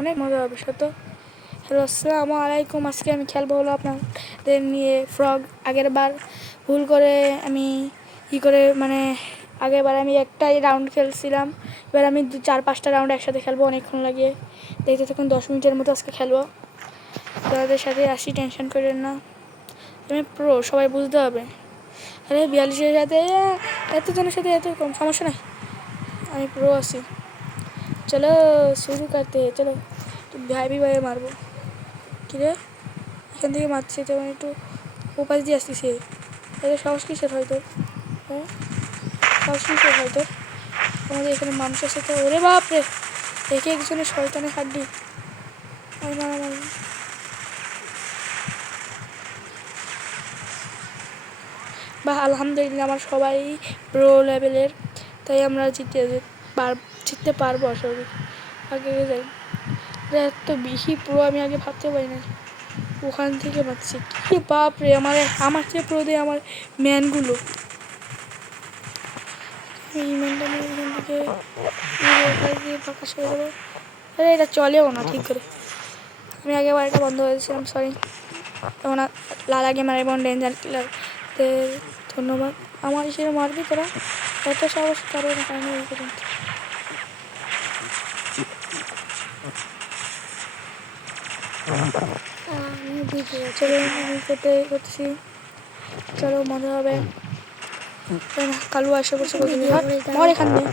অনেক মজা হবে সত্য। হ্যালো আসসালামু আলাইকুম। আজকে আমি খেলবো হলো আপনাদের নিয়ে ফ্রগ। আগের বার ভুল করে আমি আগের বার আমি একটাই রাউন্ড খেলছিলাম। এবার আমি 4-5টা রাউন্ড একসাথে খেলবো অনেকক্ষণ লাগিয়ে। দেখতে থাকুন, 10 মিনিটের মতো আজকে খেলবো। তাদের সাথে আসি, টেনশন করেন না, আমি প্রো, সবাই বুঝতে হবে। আরে 42-এর সাথে এতজনের সাথে এত কম, সমস্যা নাই, আমি প্রো আছি। চলো শুরু করতে, চলো ভাই মারবো। কিরে এখান থেকে মারছে তো, একটু উপাস দিয়ে আসতেছে। তাহলে সাহস কিসের হয়তো, হ্যাঁ সাহস কিসের হয়তো। আমাদের এখানে মানুষের সাথে, ওরে বাপরে, একে একজনের শয়তানের হাড্ডি। বা আলহামদুলিল্লাহ, আমার সবাই প্রো লেভেলের, তাই আমরা জিততে পারবো আশা করি। আগে যাই, এত বেশি প্রো আমি আগে ভাবতে পারি না। ওখান থেকে পাচ্ছি কি বাপরে, আমার চেয়ে প্রো দিয়ে আমার ম্যানগুলো। এই ম্যানটা নিয়ে এখান থেকে প্রকাশ করে দেবো। আরে এটা চলেও না ঠিক করে। আমি আগেবার এটা বন্ধ হয়েছিলাম, সরি। তখন লালা গেমার এবং ডেঞ্জার কিলার, ধন্যবাদ। আমার হিসেবে মারবি তোরা, এত সাহস কারো না কারণ এই পর্যন্ত। চলো আমি করতেছি, চলো মজা হবে। কালু আসে বসে মর এখান দিয়ে।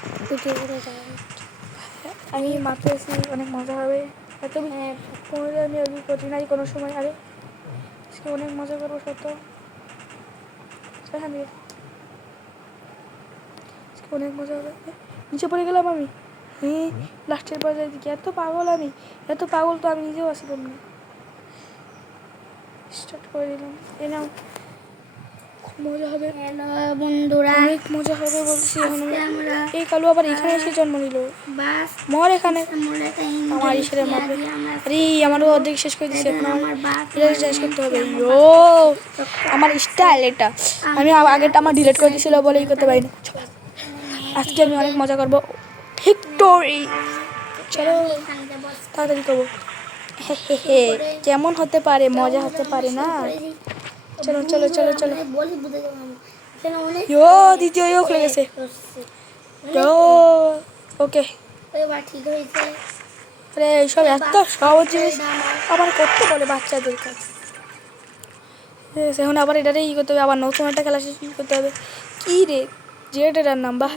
আমি মারতে এসেছি, অনেক মজা হবে। এত কোনো আমি আগে করি নাই কোনো সময়। আরে আজকে অনেক মজা করবো সত্য, এখান দিয়ে আজকে অনেক মজা হবে। নিচে পড়ে গেলাম আমি, হ্যাঁ লাস্টের পর্যায়ে দিকে। এত পাগল আমি, এত পাগল তো আমি নিজেও আসলাম না। স্টার্ট করে দিলাম, এই নাও, খুব মজা হবে। হ্যালো বন্ধুরা, অনেক মজা হবে বলছি। এখন এই কালু আবার এখানে এসে জন্ম নিল। মর এখানে, আমার ইসেরে মারবে। আরে আমারও অর্ধেক শেষ করে দিচ্ছে। এখন আমার শেষ করতে হবে। ও আমার স্টাইল এটা, আমি আগেরটা আমার ডিলিট করে দিয়েছিল বলে ই করতে পারি না। আজকে আমি অনেক মজা করবো, ভিক্টোরি। চলো তাড়াতাড়ি করবো। হে কেমন হতে পারে, মজা হতে পারে না। চলো চলো চলো চলো। ইয়ো দ্বিতীয় ইয়ো খুলে গেছে। ওকে আরে এইসব এত সহজ জিনিস আবার করতে বলে বাচ্চাদের কাছে। এখন আবার এটারে ই করতে হবে, আবার নতুন একটা খেলা শেষ করতে হবে। কী রে জেড এটার নাম, বাহ।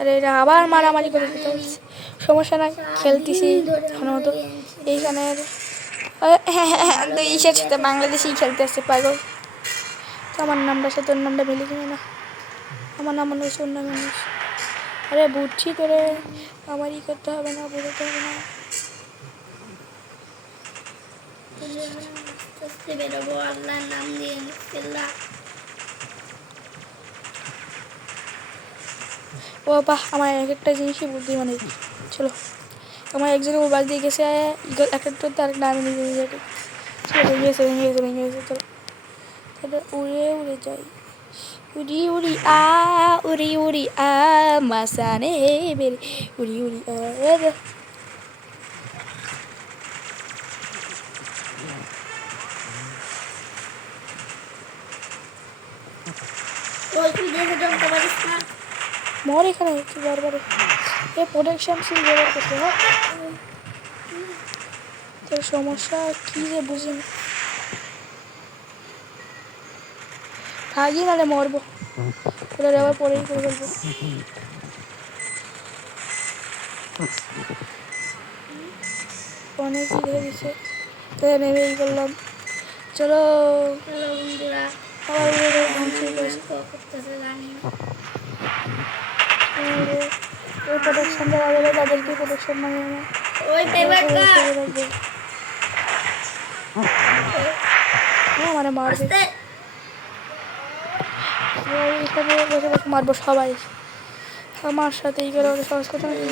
আরে এটা আবার মারামারি করে দিতে হচ্ছে, সমস্যা নাই, খেলতেছি এখন মতো। এইখানের ইসের সাথে বাংলাদেশেই খেলতে আসছে পাগল। তো আমার নামটার সাথে ওর নামটা মিলে কিনে না, আমার নাম মনে হচ্ছে ওর নাম মনে হচ্ছে। আরে বুঝছি করে আমার ই করতে হবে না, বোঝাতে হবে না। ও বাহ, আমার এক একটা জিনিসই বুদ্ধি মানে। চলো আমার একজনে ওর বাড়ি দিয়ে গেছে, একটা তার নামে নিজে নিজে চলো ভেঙে গেছে ভেঙে গেছে ভেঙে গেছে। চলো তাহলে উড়ে উড়ে যাই, উড়ি উড়ি আ, উড়ি উড়ি আ মাসানে বেরে, উড়ি উড়ি আ। মর এখানে কি বারবার এ প্রোটেকশন শিল ব্যবহার করতে হয়। তোর সমস্যা কী যে বুঝি না, থাকি নাহলে মরবো, ওদের আবার পরেই করে ফেলবো। অনেকই ধরে দিচ্ছে, তাই নেমে ই করলাম। চলো আবার উড়ে ধ্বংস করেছে। ওই প্রোটেকশন যারা দেবে তাদেরকে প্রোটেকশন মানে মানে মারবে। এখানে বসে বসে মারবো সবাই, আমার সাথে এই করে ওদের সহজ কথা নাকি।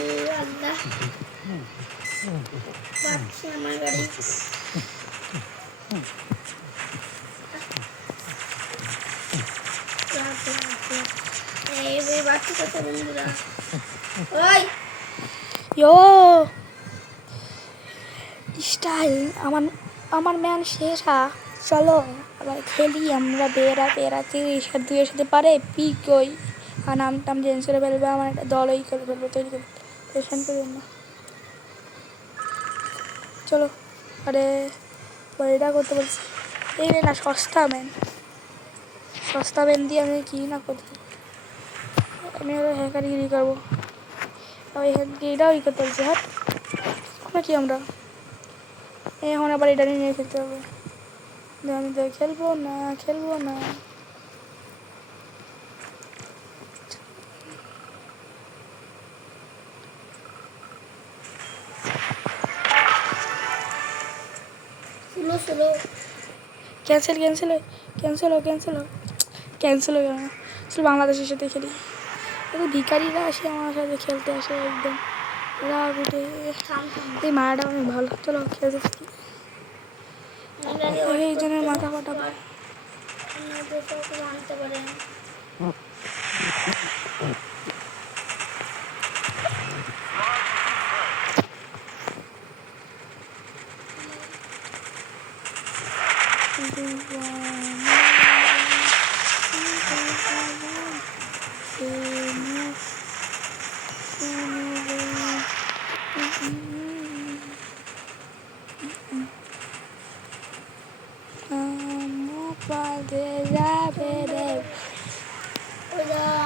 ইয়ো স্টাইল আমার আমার ম্যান সেরা। চলো আবার খেলি আমরা বেড়াতে দুইয়ের সাথে পারে পিক ওই আর নাম টাম চেঞ্জ করে ফেলবে, আমার একটা দলই করে ফেলবো, তৈরি করে টেনশন করবেন না। চলো আরে এটা করতে বলছি, এই না সস্তা ম্যান দিয়ে আমি কি না করি, আমি আরো হ্যাকারগিরি করবো, ওই হ্যাকারগিরিটাও ই করতে বলছি। হ্যাঁ নাকি আমরা এখন আবার এটা নিয়ে খেলতে হবে, আমি তো খেলবো না। ক্যান্সেল হয়ে গেল না, শুধু বাংলাদেশের সাথে খেলি। এত ভিকারিরা আসে আমার সাথে খেলতে আসে, একদম রাগ উঠে। এই মারাটা অনেক ভালো, চলো খেলতে থাকি। এই জনের মাথা ফাটা আনতে পারে।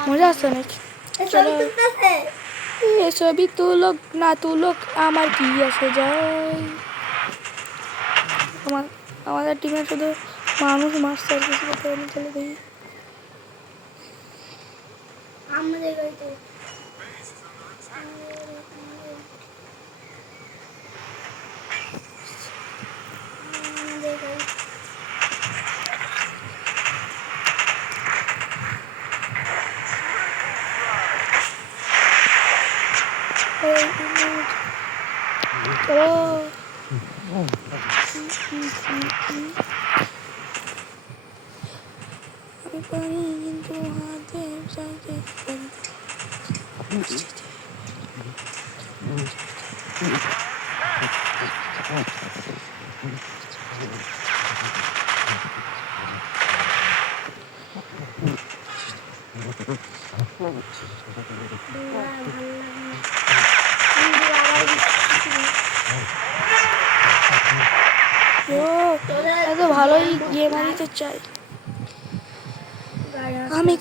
মজা আছে অনেক। ছবি তুলক না তুলক আমার কি আসে যায়, আমাদের টিমে শুধু মানুষ মারছে আর কিছু করতে পারেনি। চলে দেখি আমাদের গাড়িতে আমি পারি কিন্তু হাতে চাইতে পারি। এত ভালোই গেম আমি তো চাই। আমি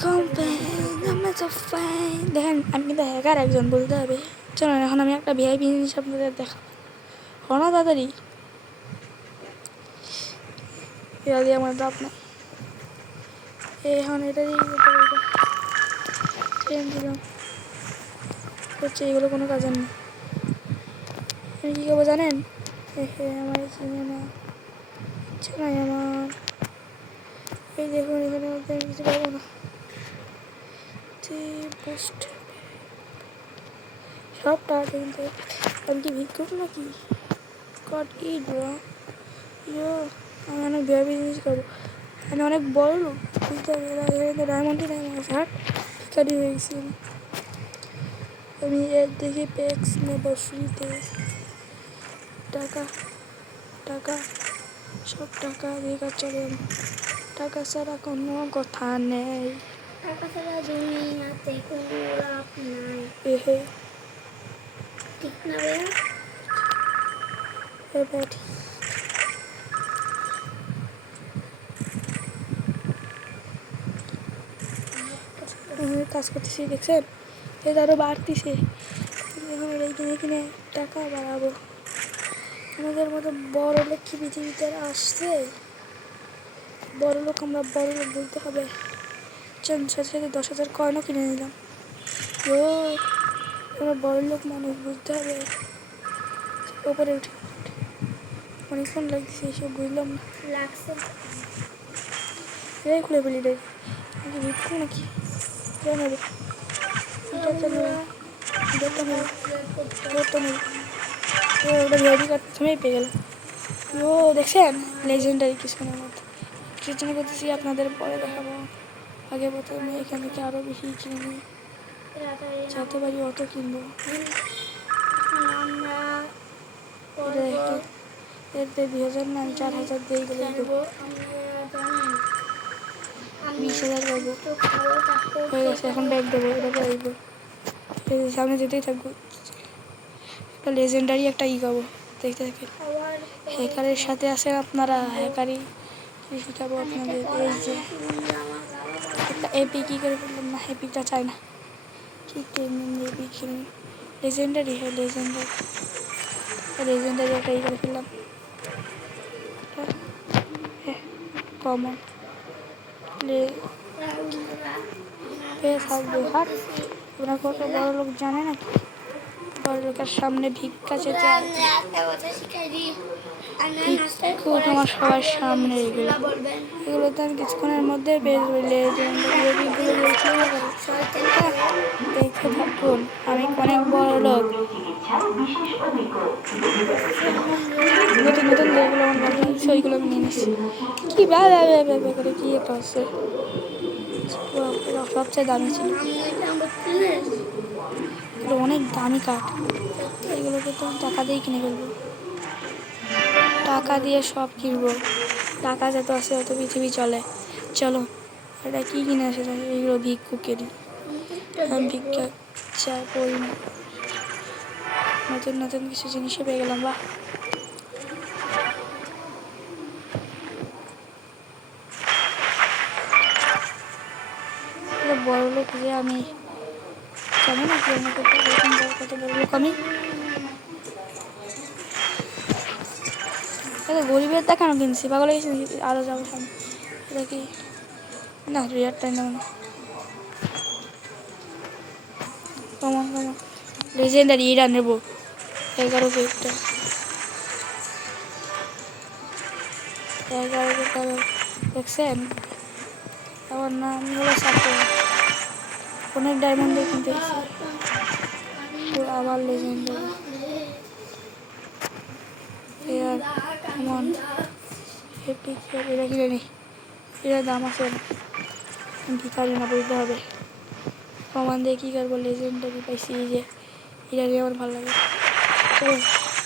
দেখেন আমি কিন্তু হ্যাকার একজন বলতে হবে। চলো এখন আমি একটা ভিআইপি জিনিস আপনাদের দেখাবো, হলো তাড়াতাড়ি, এটা দিয়ে আমার দাপ নাই। এখন এটা দিয়ে দিলাম হচ্ছে, এগুলো কোনো কাজের নেই। আমি কী করবো জানেন, আমার চিনে না ইচ্ছা নাই আমার। এই দেখুন এখানে মধ্যে আমি কিছু পাবো না, সব টাকা কিনতে। আমি কি ভিক্ষুক নাকি? গড ইট ব্রো, আমি অনেক ভেবে জিনিস করবো, আমি অনেক বড় লোক বুঝতে হবে। ডায়মন্ডই নাই আমার হাট ভিকারি হয়ে গেছি আমি। এর দেখে প্যাক্স নেব ফ্রিতে, টাকা সব টাকা দিয়ে কাজ চলে, টাকা ছাড়া কোনো কথা নেই, টাকা ছাড়া দুনিয়াতে কোনো লাভ নাই। ঠিক না ভাইয়া? কাজ করতেছি দেখছেন, এই আরও বাড়তিছে। এখন এই কিনে কিনে টাকা বাড়াবো। আমাদের মতো বড় লোক কি পৃথিবীতে আসছে? বড় লোক আমরা বড় লোক বলতে হবে। সাথে সাথে 10,000 কয়েনও কিনে নিলাম। আমরা বড় লোক মানুষ বুঝতে হবে। ওপরে উঠে অনেকক্ষণ লাগছে, এসব বুঝলাম না লাগছে। খুলে ফেলি রে, ভিক্ষু নাকি জানাবে ওটা ভিআইপি কার্ড প্রথমেই পেয়ে গেলাম। দেখছেন লেজেন্ডারি কিছুক্ষণের মধ্যে কিছু করতেছি, আপনাদের পরে দেখাবো। আগে প্রথমে এখান থেকে আরও বেশি কিনে নিই, যাতে পারি অত কিনবো। এর 2000 না, আমি 4000 দিয়ে এগুলো দেবো। 20,000 করবো, হয়ে গেছে। এখন ব্যাগ দেবো, এটা পাইব সামনে যেতেই থাকবো। একটা লেজেন্ডারি একটা গাবো, দেখতে থাকি। হ্যাকারের সাথে আছেন আপনারা, হ্যাকারি শিখাবো আপনাদের। এই যে একটা এপি কী করে ফেললাম না, এপিটা চাই না, কি ট্রেনিং এপি খেলি। লেজেন্ডারি, হ্যাঁ লেজেন্ডারি একটা করে ফেললাম। হ্যাঁ কমন থাকবে। হাট, ওরা কত বড় লোক জানে নাকি? বড় লোকের সামনে ভিক্ষা চেতে ভিক্ষুক আমার সবার সামনে। এগুলো তো আমি কিছুক্ষণের মধ্যে পেয়ে যাবো। দেখে থাকুন, আমি অনেক বড় লোক। নতুন নতুন যেগুলো আমার ভালো লাগছে ওইগুলো আমি নিয়ে নিচ্ছি। কি করে কি একটা হচ্ছে, সবচেয়ে দামি ছিল। এগুলো অনেক দামি কাঠ, এগুলোকে তো টাকা দিয়ে কিনে ফেলবো। টাকা দিয়ে সব কিনবো, টাকা যত আছে অত পৃথিবী চলে। চলো, এটা কি কিনে আসে? এগুলো ভিক্ষুকেরই, আমি ভিক্ষা চাই করি না। নতুন নতুন কিছু জিনিসও পেয়ে গেলাম। বাহ, বড় লোক যে আমি, জানি না কি আমাকে কত বড় লোক আমি। গরিবের দেখানো কিনছি, পাগল গেছি আরো যাবো সামনে। এটা কি না, রিয়ার টাইম না, কমন লেজেন্ডারি এরা নেবো। 11 পেজটা 11 টাকা দেখছেন? আমার নাম হলো সাথে অনেক ডায়মন্ড দিয়ে কিনতে এসেছি। আবার লেজেন্ডারি এর কমন এপিক, এটা কিনে নি, এটার দাম আছে না, ভিখারি না, বলতে হবে। কমান দিয়ে কী করবো? লেজেন্ডারি পাইছি, এই যে এটা নিয়ে আমার ভালো লাগে। চলো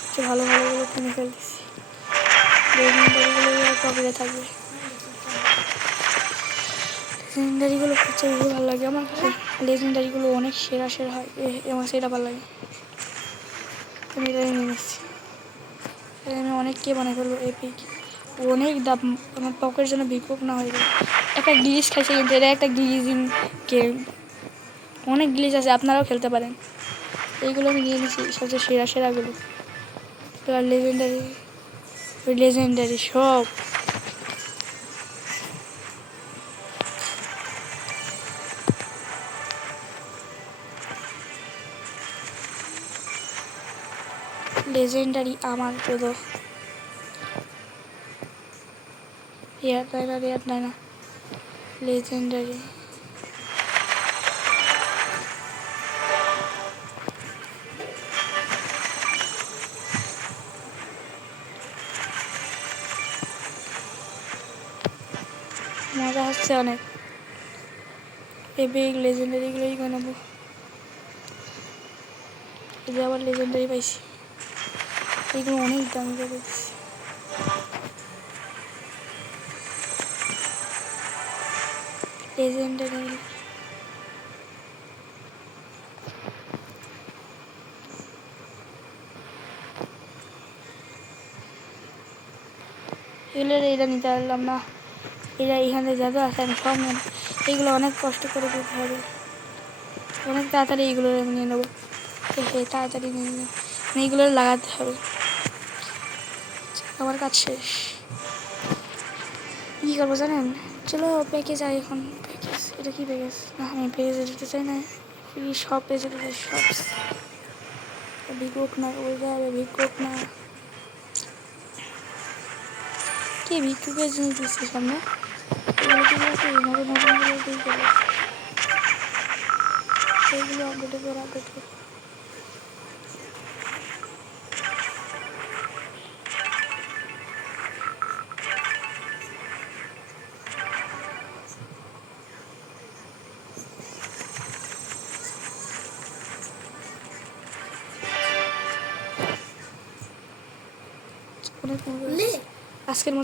একটু ভালো ভালোগুলো কিনে ফেলতেছি। লেজেন্ডারিগুলো পকেটে থাকবে। লেজেন্ডারিগুলো সবচেয়ে বেশি ভালো লাগে আমার কাছে। লেজেন্ডারিগুলো অনেক সেরা হয়, আমার সেটা ভালো লাগে। আমি এটাই নিয়ে নিচ্ছি। আমি অনেককে বানাই ফেলবো এপিক, অনেক দাম। আমার পকেটের জন্য ভিক্ষুক না হয়ে যায়। একটা গ্লিচ খাইছে, কিন্তু এটা একটা গ্লিজিং গেম, অনেক গ্লিচ আছে, আপনারাও খেলতে পারেন। এইগুলো আমি নিয়ে নিচ্ছি, সবচেয়ে সেরাগুলো। এবার লেজেন্ডারি সব লেজেন্ডারি আমার শুধু রেয়ার তাই না লেজেন্ডারি। মজা হচ্ছে অনেক। এপিক লেজেন্ডারিগুলোই বানাবো। এই যে আবার লেজেন্ডারি পাইছি, এইগুলো অনেক দামি করে দিচ্ছি। লেজেন্ডারি এগুলো এটা নিতে পারলাম না, এরা এখানে যত আছে আমি সব নেব। এইগুলো অনেক কষ্ট করে দিতে হবে, অনেক তাড়াতাড়ি এইগুলো আমি নিয়ে নেবো। তাড়াতাড়ি নিয়ে নিই, এইগুলো লাগাতে হবে। আমার কাজ শেষ, কী করবো জানেন? চলো প্যাকেজ আই এখন। প্যাকেজ, এটা কি প্যাকেজ? না, আমি পেজে যেতে চাই না, সব পেজে যেতে চাই। সব ভিক্ষুক না, ওই যাবে ভিক্ষুক না, কি ভিক্ষুকের জিনিস দিচ্ছে সামনে। এগুলো ঠিক আছে, নতুন নতুনগুলো দিয়ে গেল, সেইগুলো আপডেট করে। অনেক মজা লে আজকের মতো